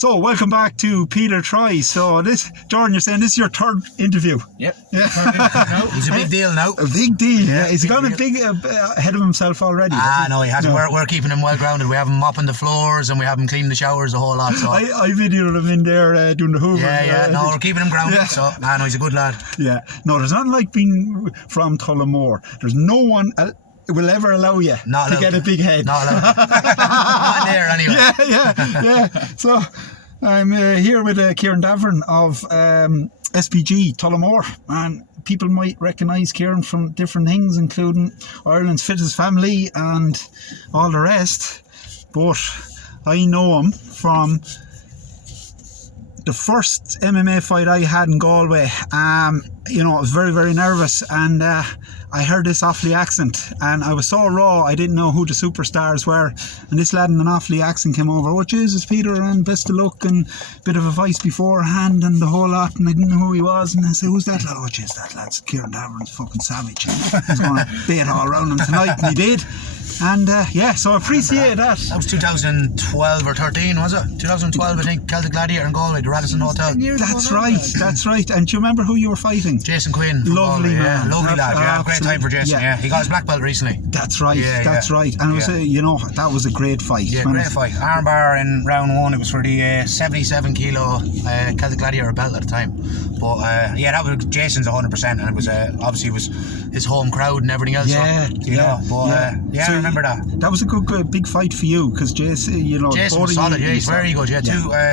So, welcome back to Peter Troy. So, Jordan, you're saying this is your third interview? Yep. Yeah. He's a big deal now. A big deal, yeah. Is he got a big ahead of himself already? No, he hasn't. No. We're keeping him well grounded. We have him mopping the floors and we have him cleaning the showers, the whole lot. So I videoed him in there doing the hoover. No, we're keeping him grounded. Yeah. So, no, he's a good lad. Yeah. No, there's nothing like being from Tullamore. There's no one will ever allow you to get a big head. Not allowed. Not there anyway. Yeah. So I'm here with Keiran Davern of SPG Tullamore, and people might recognise Keiran from different things, including Ireland's Fittest Family and all the rest. But I know him from the first MMA fight I had in Galway. I was very, very nervous, and I heard this Offaly accent, and I was so raw I didn't know who the superstars were, and this lad in an Offaly accent came over. Oh Jesus, Peter, and best of luck, and bit of advice beforehand and the whole lot, and I didn't know who he was, and I said, who's that lad? Oh jeez, that lad's Keiran Davern's fucking savage. He's going to bait all around him tonight, and he did. And so I appreciate that. That was 2012 or 13, was it? 2012, I think. Celtic Gladiator in Galway, the Radisson Hotel. That's right. And do you remember who you were fighting? Jason Quinn. Lovely man. Yeah, lovely lad. Yeah, great time for Jason. Yeah, he got his black belt recently. That's right. That's right. And it was, that was a great fight. Yeah, great fight. Armbar in round one. It was for the 77 kilo Celtic Gladiator belt at the time. But that was Jason's 100%, and it was obviously it was his home crowd and everything else. I remember that. That was a good big fight for you, because Jason was solid. Yeah, he's very good. Yeah,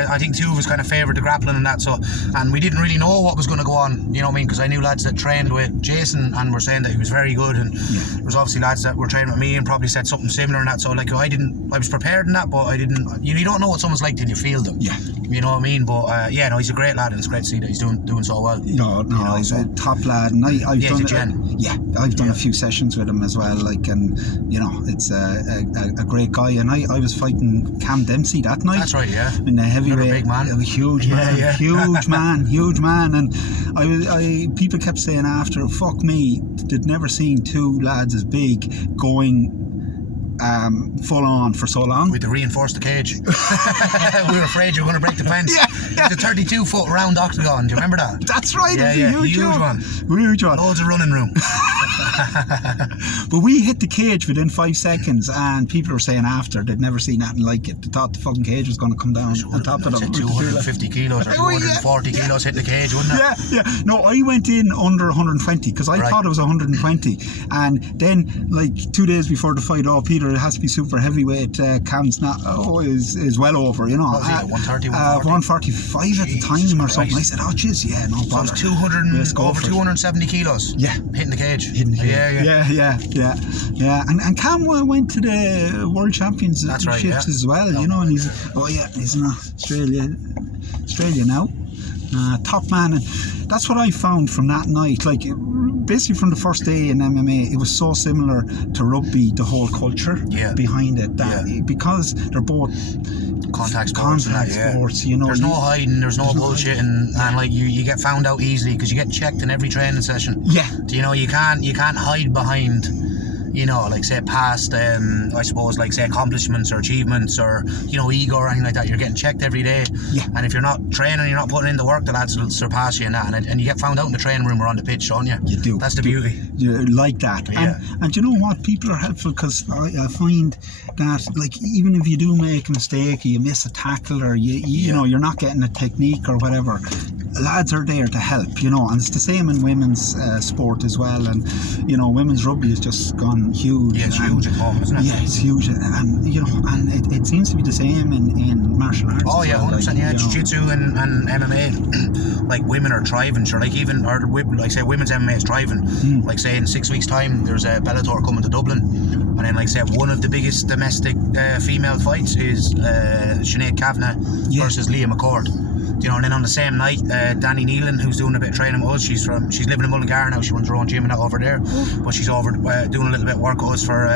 I think two of us kind of favoured the grappling and that. So, and we didn't really know what was going to go on. You know what I mean? Because I knew lads that trained with Jason and were saying that he was very good, and there was obviously lads that were training with me and probably said something similar and that. So I was prepared in that, but I didn't. You don't know what someone's like till you feel them. Yeah. You know what I mean? But he's a great lad, and it's great to see that he's doing so well. He's a top lad, and I've done a few sessions with him as well. It's a great guy, and I was fighting Cam Dempsey that night. That's right, yeah. In the heavyweight, big man. A huge man, huge man, and people kept saying after, fuck me, they'd never seen two lads as big going full on for so long. We had to reinforce the cage. We were afraid you were going to break the fence. The 32-foot round octagon. Do you remember that? That's right. Yeah, huge one. Loads of running room. But we hit the cage within 5 seconds, and people were saying after they'd never seen nothing like it. They thought the fucking cage was going to come down on top of them. 250 kilos or 240 kilos hitting the cage, wouldn't it? Yeah. No, I went in under 120 because I thought it was 120, and then 2 days before the fight, Peter, it has to be super heavyweight. Cam's not. Is well over. 130, 145 at the time or something. I said, no bother. So it was over 270 kilos. Yeah, hitting the cage. Yeah. And Cam went to the World Championships as well. And he's in Australia now. Top man, and that's what I found from that night. Basically from the first day in MMA, it was so similar to rugby, the whole culture behind it, because they're both contact sports. There's no hiding, there's no bullshit, and you get found out easily because you get checked in every training session. You can't hide behind say past I suppose say accomplishments or achievements or ego or anything like that. You're getting checked every day, and if you're not training, you're not putting in the work, the lads will surpass you in that, and you get found out in the training room or on the pitch, don't you? You do. That's the beauty. You like that. And you know what, people are helpful, because I find that even if you do make a mistake or you miss a tackle or you're not getting a technique or whatever, lads are there to help, and it's the same in women's sport as well. And women's rugby has just gone huge. Yeah, it's huge at home, isn't it? Yeah, it's huge, and it seems to be the same in martial arts. Oh yeah, 100%. Jiu-Jitsu and MMA, women are thriving. Sure, women's MMA is thriving. Say in 6 weeks' time, there's a Bellator coming to Dublin, and then one of the biggest domestic female fights is Sinead Kavanagh versus Leah McCord. you know, and then on the same night, Danny Nealon, who's doing a bit of training with us, she's living in Mulingar now, she runs her own gym and that over there, but she's over doing a little bit of work with us for,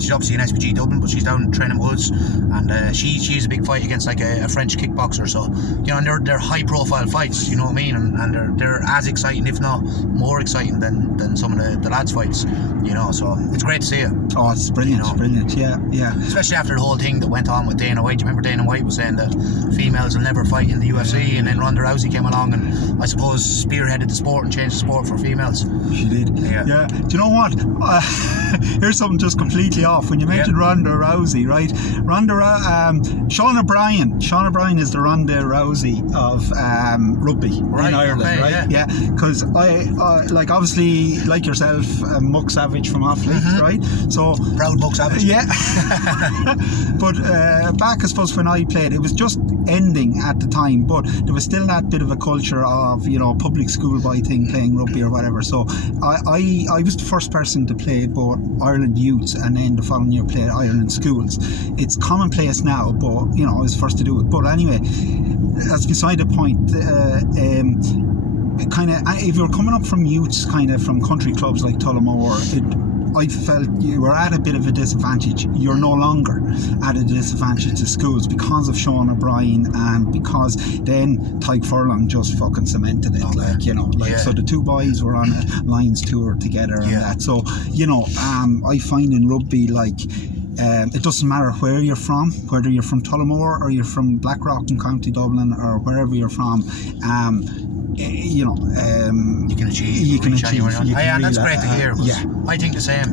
she's obviously in SPG Dublin, but she's down training with us, and she's a big fight against like a French kickboxer, so, you know, and they're high profile fights, you know what I mean, and they're as exciting, if not more exciting than some of the lads' fights, you know, so it's great to see it. Oh, it's brilliant, you know? Brilliant, yeah. Especially after the whole thing that went on with Dana White. Do you remember Dana White was saying that females will never fight in the UFC, and then Ronda Rousey came along and I suppose spearheaded the sport and changed the sport for females. She did. Yeah. Do you know what? Here's something just completely off. When you mentioned Ronda Rousey, right? Sean O'Brien is the Ronda Rousey of rugby in Ireland, right? Yeah. Because I like, obviously, like yourself, Muck Savage from Offaly, right? So proud Muck Savage. Yeah. But back, I suppose, when I played, it was just ending at the time, but there was still that bit of a culture of, you know, public school boy thing, playing rugby or whatever. So I was the first person to play both Ireland youths, and then the following year played Ireland schools. It's commonplace now, but, you know, I was first to do it. But anyway, that's beside the point. Kind of, if you're coming up from youths, kind of from country clubs like Tullamore, I felt you were at a bit of a disadvantage. You're no longer at a disadvantage to schools because of Sean O'Brien, and because then Tyke Furlong just fucking cemented it. Like, you know, like, so the two boys were on a Lions tour together and that. So, you know, I find in rugby, like, it doesn't matter where you're from, whether you're from Tullamore or you're from Blackrock in County Dublin or wherever you're from, you know, you can achieve. And that's great to hear. I think the same.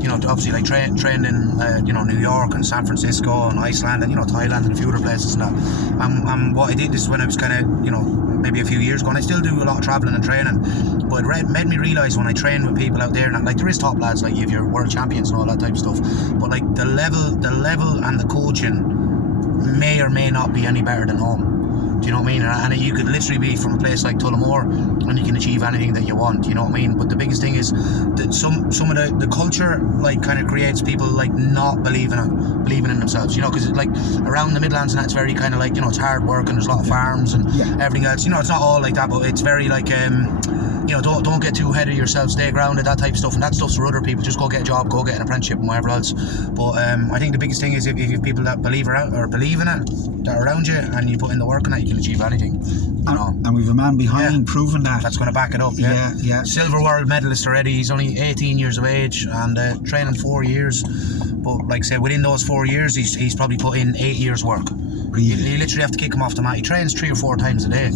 You know, obviously, like trained in you know, New York and San Francisco and Iceland and, you know, Thailand and a few other places and that. And what I did is, when I was kind of, you know, maybe a few years ago, and I still do a lot of travelling and training, but it made me realise when I train with people out there, and like, there is top lads, like if you're world champions and all that type of stuff, but like the level and the coaching may or may not be any better than home. Do you know what I mean? And you could literally be from a place like Tullamore and you can achieve anything that you want, you know what I mean? But the biggest thing is that some of the culture, like, kind of creates people like not believing in themselves, you know, because like around the Midlands and that's very kind of like, you know, it's hard work and there's a lot of farms and everything else, you know, it's not all like that, but it's very like, you know, don't get too ahead of yourself, stay grounded, that type of stuff, and that stuff's for other people. Just go get a job, go get an apprenticeship and whatever else. But I think the biggest thing is if you have people that believe in it that are around you, and you put in the work on it, you can achieve anything, you know. And we've a man behind proving that. That's going to back it up. Yeah. Silver world medalist already. He's only 18 years of age and training 4 years. But like I say, within those 4 years, he's probably put in 8 years' work. Really? You literally have to kick him off the mat. He trains 3 or 4 times a day.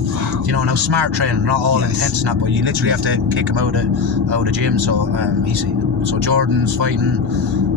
You know, now smart training, not all intense and that, but you literally have to kick him out of the gym. So Jordan's fighting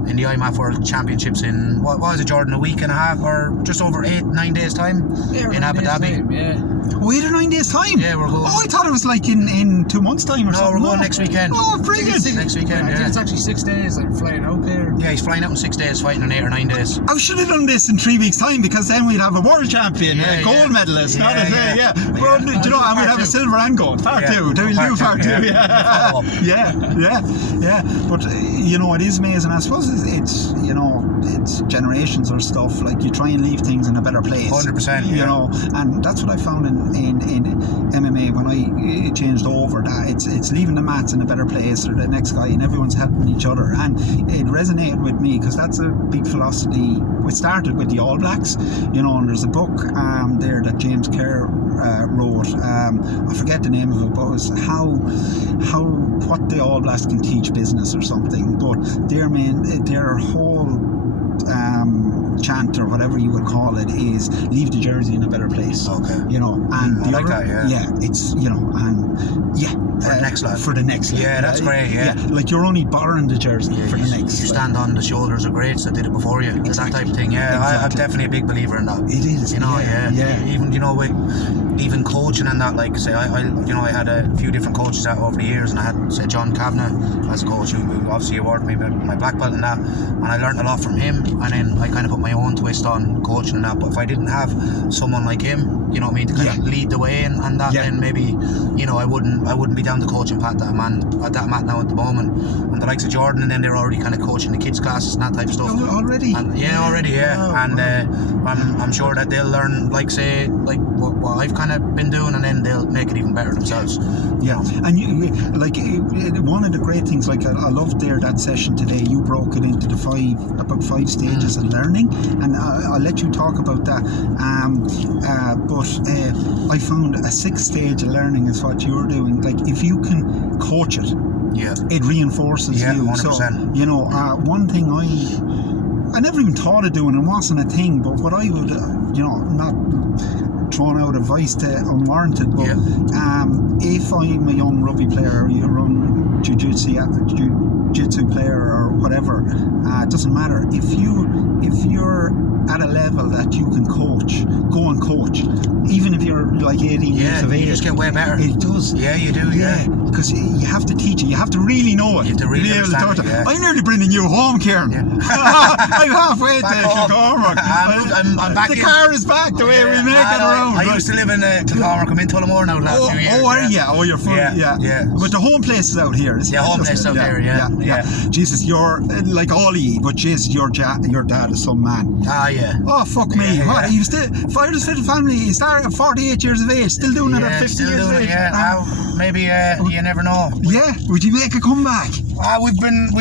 in the IMAF World Championships in, what was it, Jordan, a week and a half or just over 8-9 days time in Abu Dhabi. 8 or 9 days time? Yeah, we're going. Oh, I thought it was like in 2 months time or something. No, we're going next weekend. Oh, brilliant. Next weekend, I think it's actually 6 days I'm flying out there. Yeah, he's flying out in 6 days, fighting in 8 or 9 days. I should have done this in 3 weeks time, because then we'd have a world champion, a gold medalist, But, you know, and we'd have a silver and gold. Part two. We'll do part two. But you know, it is amazing. I suppose it's you know, it's generations or stuff. Like, you try and leave things in a better place. 100%. You know, and that's what I found in MMA when I changed over. That it's leaving the mats in a better place, or the next guy, and everyone's helping each other. And it resonated with me because that's a big philosophy. It started with the All Blacks, you know, and there's a book there that James Kerr wrote. I forget the name of it, but it was what the All Blacks can teach business or something. But their whole chant, or whatever you would call it, is leave the jersey in a better place. Okay. You know, and I like that. It's, you know, and for the next lad. For the next lad. Yeah, that's great. Yeah. Like, you're only borrowing the jersey for the next. You stand on the shoulders of greats that did it before you. Exactly. That type of thing. Yeah, exactly. I'm definitely a big believer in that. It is. You know, yeah. Even, you know, even coaching and that, like, say, I had a few different coaches out over the years, and I had, say, John Kavanagh as a coach, who obviously awarded me my black belt and that, and I learned a lot from him, and then I kind of put my own twist on coaching and that. But if I didn't have someone like him, you know what I mean, to kind of lead the way and that, then maybe, you know, I wouldn't be down the coaching path that I'm at now at the moment. And the likes of Jordan, and then they're already kind of coaching the kids classes and that type of stuff. Already? And, already. Wow. And I'm sure that they'll learn, like, say, like what I've kind kind of been doing, and then they'll make it even better themselves. Yeah, and you, like, one of the great things, like, I loved there that session today, you broke it into about five stages of learning, and I'll let you talk about that. But I found a sixth stage of learning is what you're doing. Like, if you can coach it, it reinforces you. 100%. So, you know, one thing I never even thought of doing, and wasn't a thing, but what I would, you know, not throwing out advice to unwarranted, but if I'm a young rugby player, or you run Jujitzu player or whatever, it doesn't matter. If you're at a level that you can coach, go and coach. Even if you're like 18 years of age, you just get way better. It does. Yeah, you do. Yeah, because you have to teach it. You have to really know it. You have to really understand it. Yeah. I'm nearly bringing you home, Keiran. Yeah. I'm halfway to Kilcormac. I'm back. The car is back the way we make it around. I used to live in Kilcormac. I'm in Tullamore now the last few years. Oh, are you? Oh, you're full. Yeah. But the home place is out here. Yeah, home place out there. Yeah. Jesus, you're like Ollie, but Jesus, your dad is some man. Ah, yeah. Oh, fuck me. What? You still Fittest Family? You started at 48 years of age, still doing it at 50 years of age. Maybe you never know. Yeah. Would you make a comeback? We've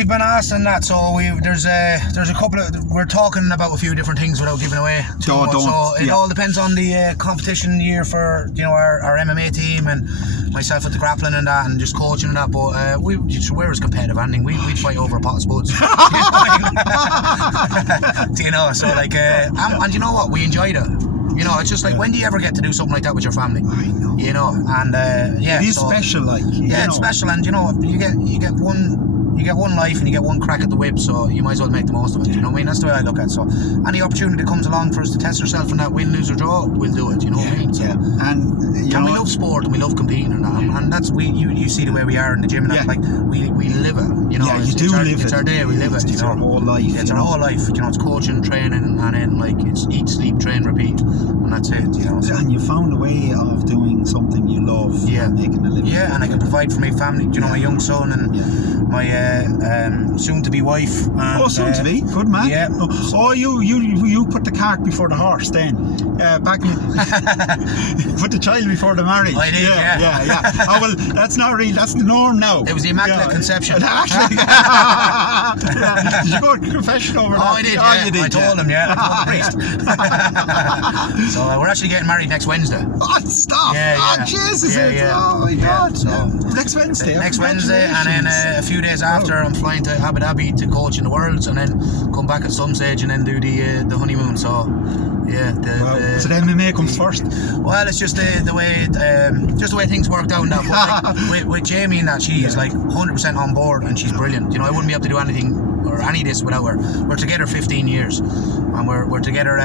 been asking that, so there's a couple of, we're talking about a few different things without giving away too much. So it all depends on the competition year for, you know, our MMA team and myself with the grappling and that, and just coaching and that. But we're as competitive anything. We fight over a pot of spuds. Do you know? So like, and you know what? We enjoyed it. You know, it's just like, when do you ever get to do something like that with your family? I know. You know, and it is special, like. It's special, and you know, you get one life and you get one crack at the whip, so you might as well make the most of it. You know what I mean? That's the way I look at it. So any opportunity that comes along for us to test ourselves in that, win, lose or draw, we'll do it. You know what I mean? So, and we love sport and we love competing and that, and that's you see the way we are in the gym and that, like we live it. You know, it's our day. We live it. It's our whole life. It's our whole life. You know, it's coaching, training, and then like it's eat, sleep, train, repeat, and that's it. You know. So. And you found a way of doing something you love. And making a living. Yeah, and I can provide for my family. You know, my young son and my soon-to-be wife. And, soon-to-be, good man. Yeah. Oh, you put the cart before the horse then. Back put the child before the marriage. I did, yeah. Oh well, that's not real. That's the norm now. It was the Immaculate Conception. Actually, did you go to confession over that? I did. Yeah. You did. I told him. Yeah. I told the priest. So we're actually getting married next Wednesday. Oh, stop! Yeah. Oh, Jesus! Oh my God! So next Wednesday. Next Wednesday, and then a few days after, I'm flying to Abu Dhabi to coach in the Worlds, and then come back at some stage and then do the honeymoon. So so the MMA comes first. Well, it's just the way things worked out. And that, but like, with Jamie and that, she is like 100% on board, and she's brilliant. You know, I wouldn't be able to do anything or any of this without her. We're together 15 years, and we're together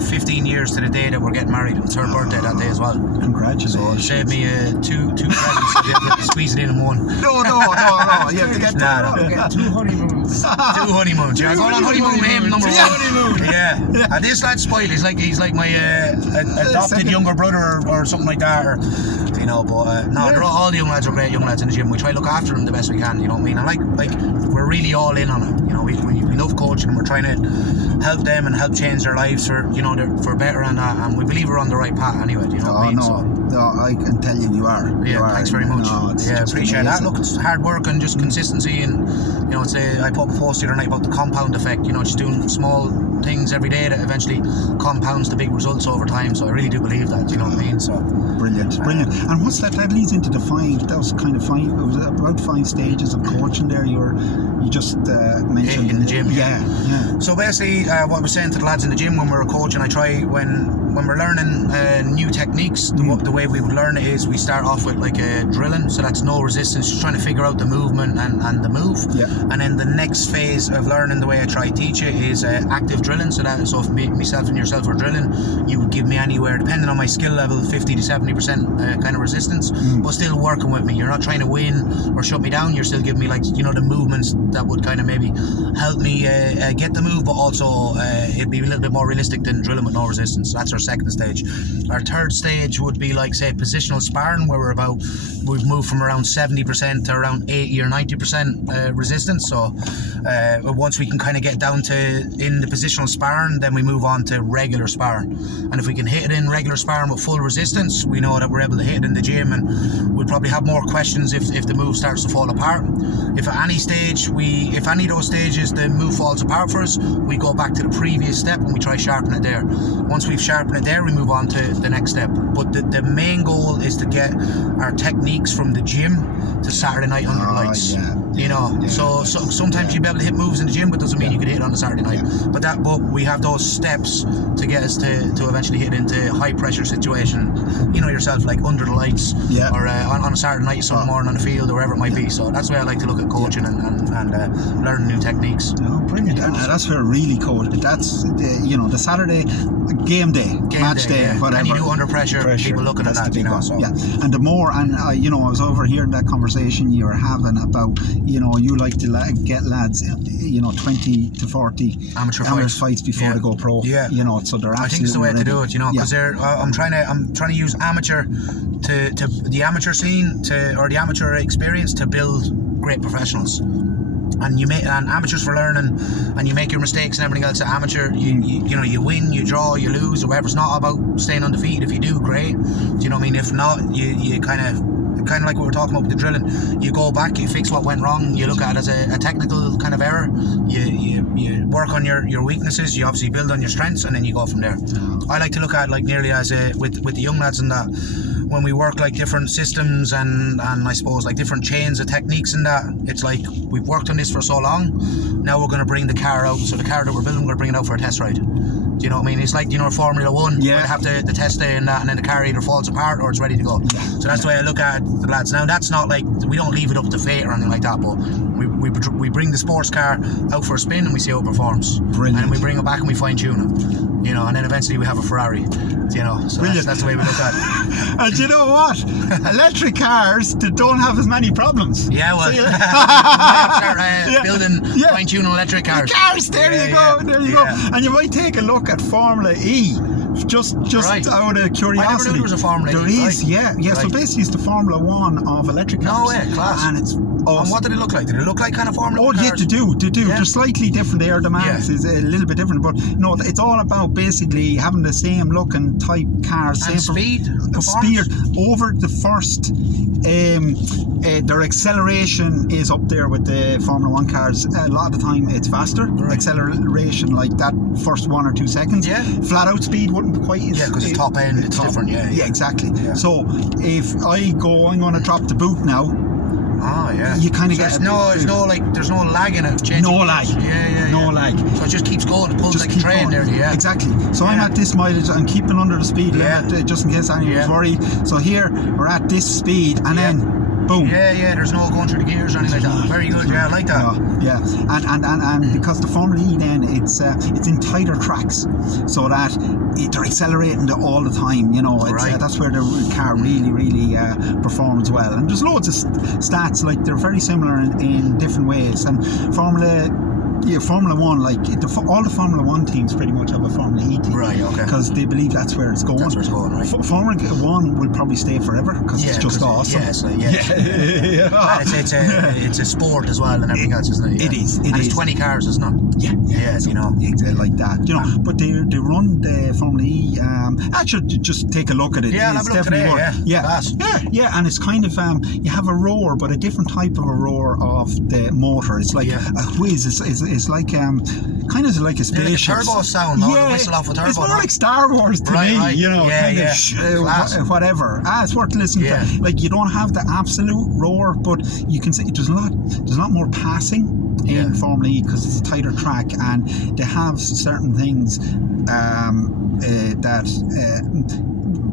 15 years to the day that we're getting married. It's her birthday that day as well. Congratulations! So it saved me two presents to be able to squeeze it in one. No. You have to get two honeymoons. Two honeymoons. Yeah, going on honeymoon with him, number one. Yeah. And this lad's spoiled. He's like my adopted younger brother or something like that, or you know. But all the young lads are great young lads in the gym. We try to look after them the best we can. You know what I mean? And like we're really all in on it. You know, we love coaching and we're trying to help them and help change their lives for, you know, for better and that. And we believe we're on the right path anyway. Do you know what I mean? No, I can tell you are. Yeah, thanks very much. No, appreciate that. Look, it's hard work and just consistency, and you know, I put up a post the other night about the compound effect. You know, just doing small things every day that eventually compounds to big results over time. So I really do believe that. You know what I mean? So brilliant. And what's that? That leads into the five. That was kind of five. It was about 5 stages of coaching there. You just mentioned in the gym. Yeah. So basically, what we're saying to the lads in the gym when we're coaching, I try when we're learning new techniques. The way we would learn it is we start off with like a drilling, so that's no resistance, just trying to figure out the movement and the move. Yeah. And then the next phase of learning, the way I try to teach it, is active drilling. So if myself and yourself are drilling, you would give me anywhere, depending on my skill level, 50 to 70% kind of resistance, but still working with me. You're not trying to win or shut me down. You're still giving me, like, you know, the movements that would kind of maybe help me get the move, but also it'd be a little bit more realistic than drilling with no resistance. That's our second stage. Our third stage would be like, say, positional sparring, where we've moved from around 70% to around 80 or 90% resistance. So once we can kind of get down to in the positional sparring, then we move on to regular sparring. And if we can hit it in regular sparring with full resistance, we know that we're able to hit it in the gym, and we'd probably have more questions if the move starts to fall apart. If at any stage if any of those stages the move falls apart for us, we go back to the previous step and we try sharpen it there. Once we've sharpened it there, we move on to the next step. But the main goal is to get our techniques from the gym to Saturday night under the lights. You know, so sometimes you'll be able to hit moves in the gym, but doesn't mean you could hit it on a Saturday night. But we have those steps to get us to eventually hit into high pressure situation. You know yourself, like under the lights, or on a Saturday night, Sunday morning on the field, or wherever it might be. So that's why I like to look at coaching and learn new techniques. Oh, brilliant! And that's where really that's the Saturday game day, match day, whatever. And you do under pressure people looking at that, So. Yeah, and the more, and I was over hearing that conversation you were having about, you like to get lads, 20 to 40 amateur fights before they go pro. Yeah. So they're absolutely I think it's the way ready. to do it, because I'm trying to use amateur to the amateur scene or the amateur experience to build great professionals. And amateurs for learning, and you make your mistakes and everything else. At amateur, you win, you draw, you lose, or whatever. It's not about staying undefeated. If you do, great. Do you know what I mean? If not, you kind of like what we were talking about with the drilling. You go back, you fix what went wrong. You look at it as a technical kind of error. You work on your weaknesses. You obviously build on your strengths, and then you go from there. I like to look at it like nearly as with the young lads and that. When we work like different systems and I suppose like different chains of techniques and that, it's like we've worked on this for so long, now we're going to bring the car out. So the car that we're building, we're going to bring it out for a test ride. Do you know what I mean? It's like, Formula 1, where they have the test day and that, and then the car either falls apart or it's ready to go. So that's the way I look at the lads. Now that's not like, we don't leave it up to fate or anything like that, but we bring the sports car out for a spin and we see how it performs. Brilliant. And we bring it back and we fine tune it, and then eventually we have a Ferrari, so that's the way we look at it. And you know what? Electric cars, they don't have as many problems. Yeah, well, we start building fine-tuning electric cars. There you go. And you might take a look at Formula E, just out of curiosity. I never knew there was a Formula E. There is, Right. So basically it's the Formula 1 of electric cars. No way, class. And it's awesome. And what did it look like? Did it look like kind of Formula 1 cars? They do. They're slightly different. The aerodynamics is a little bit different, but no, it's all about basically having the same looking type cars. And speed over the first. Their acceleration is up there with the Formula 1 cars. A lot of the time it's faster. Acceleration like that first 1 or 2 seconds. Flat out speed wouldn't quite. Because it's top end, it's different. Yeah, exactly. So if I'm going to drop the boot now. You kind of get there's no lag in it. No lag. No lag. So it just keeps going. It pulls like a train there. Yeah. Exactly. So I'm at this mileage. I'm keeping under the speed limit just in case anyone's worried. So here we're at this speed, and then. Boom. There's no going through the gears or anything like that. Very good, I like that. And because the Formula E then it's in tighter tracks, so that they're accelerating all the time. That's where the car really performs well. And there's loads of stats, like they're very similar in different ways. And Formula 1, like all the Formula 1 teams pretty much have a Formula E team. Right, okay. Because they believe that's where it's going. That's where it's going, right. Formula 1 will probably stay forever because it's just awesome. It's a sport as well and everything else, isn't it? It is. It's 20 cars, isn't it? Yeah. Exactly like that. But they run the Formula E. Actually, just take a look at it. Yeah, I'll have a look today. Yeah, and it's kind of you have a roar, but a different type of a roar of the motor. It's like a whiz. It's like kind of like a spaceship. Like a turbo sound, the whistle off a turbo. It's more like Star Wars to me, whatever. It's worth listening to. Like, you don't have the absolute roar, but you can say there's a lot more passing in Formula E because it's a tighter track, and they have certain things that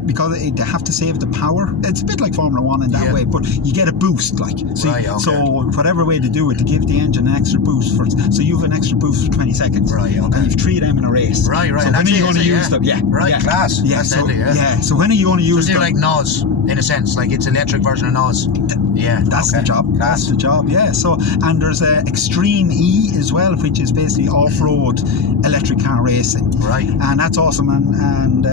because they have to save the power. It's a bit like Formula 1 in that way, but you get a boost, like. So, so whatever way to do it, to give the engine an extra boost so you have an extra boost for 20 seconds. Right, okay. And you've 3 of them in a race. Right. So when are you going to use them? Yeah. Right, class. Yeah, that's so, deadly, yeah. So when are you going to use them? them? Like NOS, in a sense, like it's electric version of NOS. Yeah, that's the job. Class. That's the job. Yeah. So, and there's a Extreme E as well, which is basically off-road electric car racing. Right. And that's awesome. And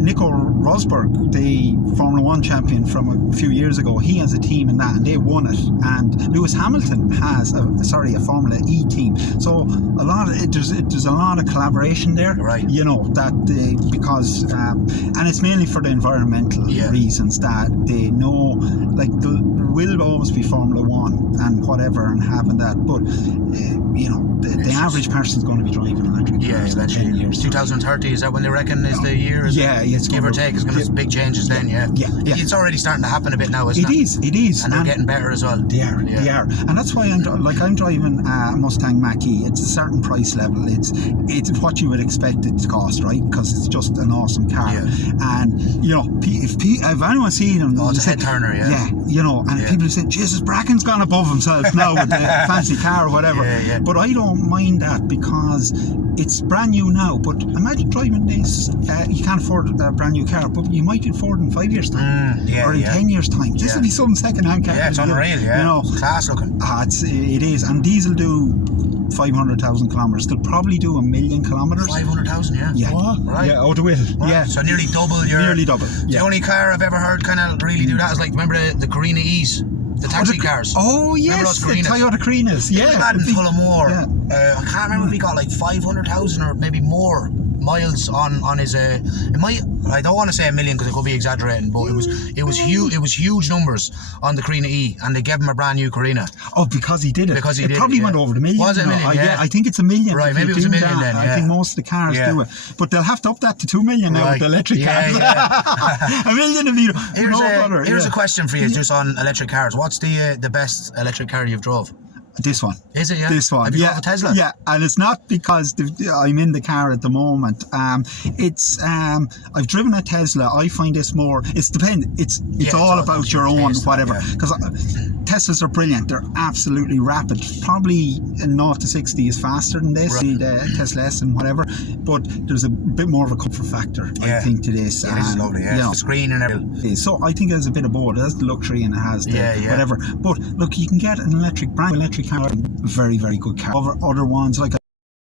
Nico Rosberg, the Formula 1 champion from a few years ago, he has a team in that, and they won it. And Lewis Hamilton has a Formula E team. So a lot of there's a lot of collaboration there. Right. You know that because and it's mainly for the environmental reasons that they know, like there will always be Formula 1 and whatever and having that, but you know the average person's going to be driving electric cars in 10 years. 2030, is that when they reckon is the year? It's give or take. It's going to be big changes then. Yeah. It's already starting to happen a bit now, isn't it? It is, and they're getting better as well. They are, and that's why I'm driving a Mustang Mach E. It's a certain price level. It's what you would expect it to cost, right? Because it's just an awesome car. And you know, if anyone seen them, it's a head turner. You know, and people say, Jesus, Bracken's gone above himself now with the fancy car or whatever. But I don't mind that because it's brand new now. But imagine driving this. You can't afford a brand new car, but you might afford in 5 years' time or in 10 years' time. This will be some second-hand car. Yeah, it's unreal. Yeah, you know, it's class looking. It is, and these will do 500,000 kilometers. They'll probably do 1 million kilometers. 500,000, yeah. What? Right. Yeah, they will. Right. Yeah. So nearly double your. Nearly double. The only car I've ever heard kind of really do that is like, remember the Keiran E's, the taxi cars. Oh yes, the Toyota Keiras. Yeah. That in Tullamore. Yeah. I can't remember if he got like 500,000 or maybe more miles on his. It might. I don't want to say 1 million because it could be exaggerating, but it was huge. It was huge numbers on the Keiran E, and they gave him a brand new Keiran. Oh, because he did it. Because he did. It probably went over the million. Was it a million? Yeah. I think it's 1 million. Right, maybe it was 1 million then. I think most of the cars do it, but they'll have to up that to 2 million now with the electric cars. 1 million of you. Here's a question for you, just on electric cars. What's the best electric car you've drove? This one. Is it? Yeah. This one. Have you got a Tesla? Yeah, and it's not because I'm in the car at the moment. It's I've driven a Tesla. I find this more. It's all about your own whatever. Because Teslas are brilliant. They're absolutely rapid. Probably 0 to 60 is faster than this. Right. The Tesla S and whatever. But there's a bit more of a comfort factor, I think, to this. Yeah, this is lovely. Yeah, the screen and everything. So I think it has a bit of both. It has the luxury and it has the whatever. But look, you can get an electric car, very, very good car. Over other ones like